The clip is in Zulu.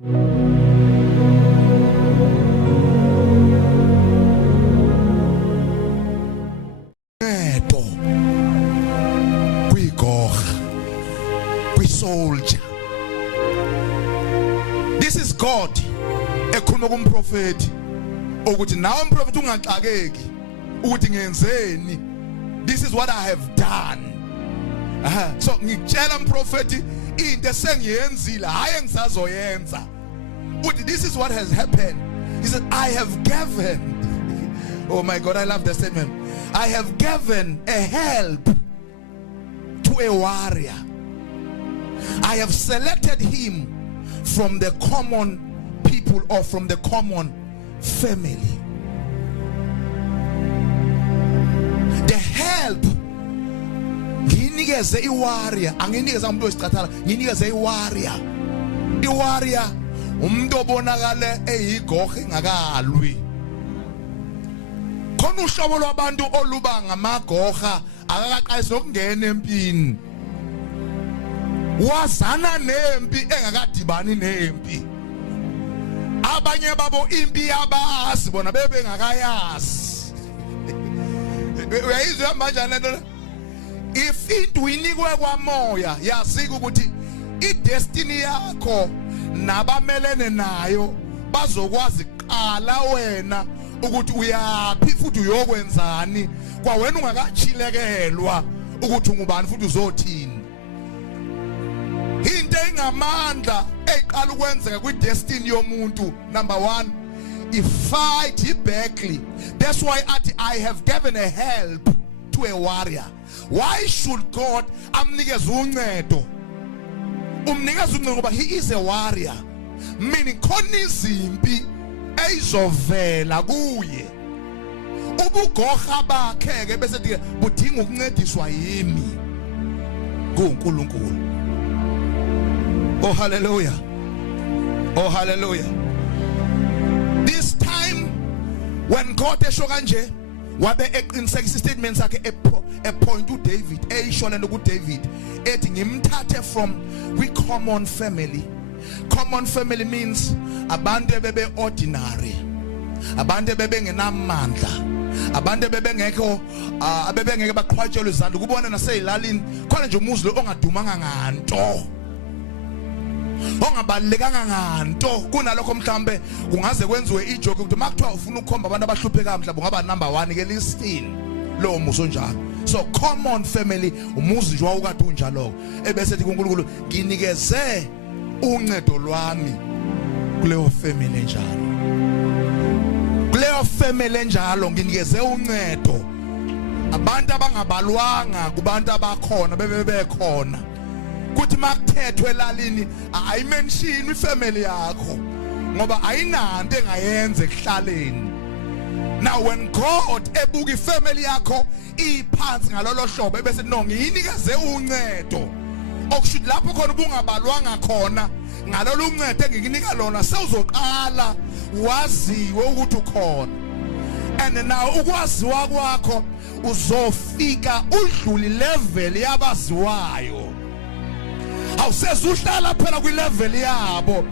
Eto kwigorha kwisoldier. This is God ekhuluma kumprofeti ukuthi nawe umprofeti ungaxakeki ukuthi ngenzeni. This is what I have done. So ngikutshela umprofeti into esengiyenzile hayi engisazoyenza. Uthi this is what has happened. He said I have given. Oh my God, I love the statement. I have given a help to a warrior. I have selected him from the common people or from the common family. The help nginikeze iwarrior, anginikeze umuntu wesicathala, nginikeze iwarrior. Iwarrior umuntu obonakala eyigorha engakalwi. Khona uhlobo lwabantu oluba ngamagorha akaqalisa ukungena empini. Wazana nempi engakadibani nempi. Abanye babo impi yabazi bona bebe ngakayazi. Uyayizwa manje lento. If into inikwe kwamoya yazika ukuthi idestiny yakho nabamelene nayo bazokwazi qala wena ukuthi uyaphi futhi uyokwenzani kwa wena ungakachilekelwa ukuthi ungubani futhi uzothini. Into engamandla eqala ukwenzeka kwidestiny yomuntu, number 1, ifight ibackley. That's why I have given a help to a warrior. Why should God amnikeze uncedo? Umnikeze uncedo ngoba he is a warrior, meaning khona izimpi eyizovela kuye. Ubugorha bakhe ke bese dike budinga ukuncediswa yimi kuNkulunkulu. Oh hallelujah. Oh hallelujah. This time when God esho kanje wabe eqinisekisa statements akhe a point to David, eyisho lento ku David ethi ngimthathe from we common family. Common family means abantu bebe ordinary, abantu bebe ngenamandla, abantu bebe ngekho abebengeke baqhwatshelwe izandla. Kubona naseyilalini khona nje umuzi lo ongadumanga nganto, ongabalekanga nganto kunalokho mhlambe kungaze kwenziwe ijoke ukuthi makuthiwa ufuna ukukhomba abantu abahlupheka mhlawumbe ungaba number 1 ke listini lo muso njalo. So common family umuzi nje wawukade unjalo ebese ethi kuNkulunkulu nginikeze uncedo lwami kuleyo family njalo, kuleyo family njalo nginikeze uncedo. Abantu abangabalwanga kubantu abakhona bebekhona kuthi makuthethwe elalini ayimention ifamily yakho ngoba ayinanto engayenza ekuhlaleni. Now when God ebuka ifamily yakho iphansi ngalolo hlobo ebese no ngiyinikeze uncedo okushuthi lapho khona ubungabalwanga khona ngalolu uncedo engikunika lona sewuzoqala waziwe ukuthi ukhona. And now ukwaziwa kwakho uzofika udluli level yabaziwayo. Awusezuhlala phela kwi level yabo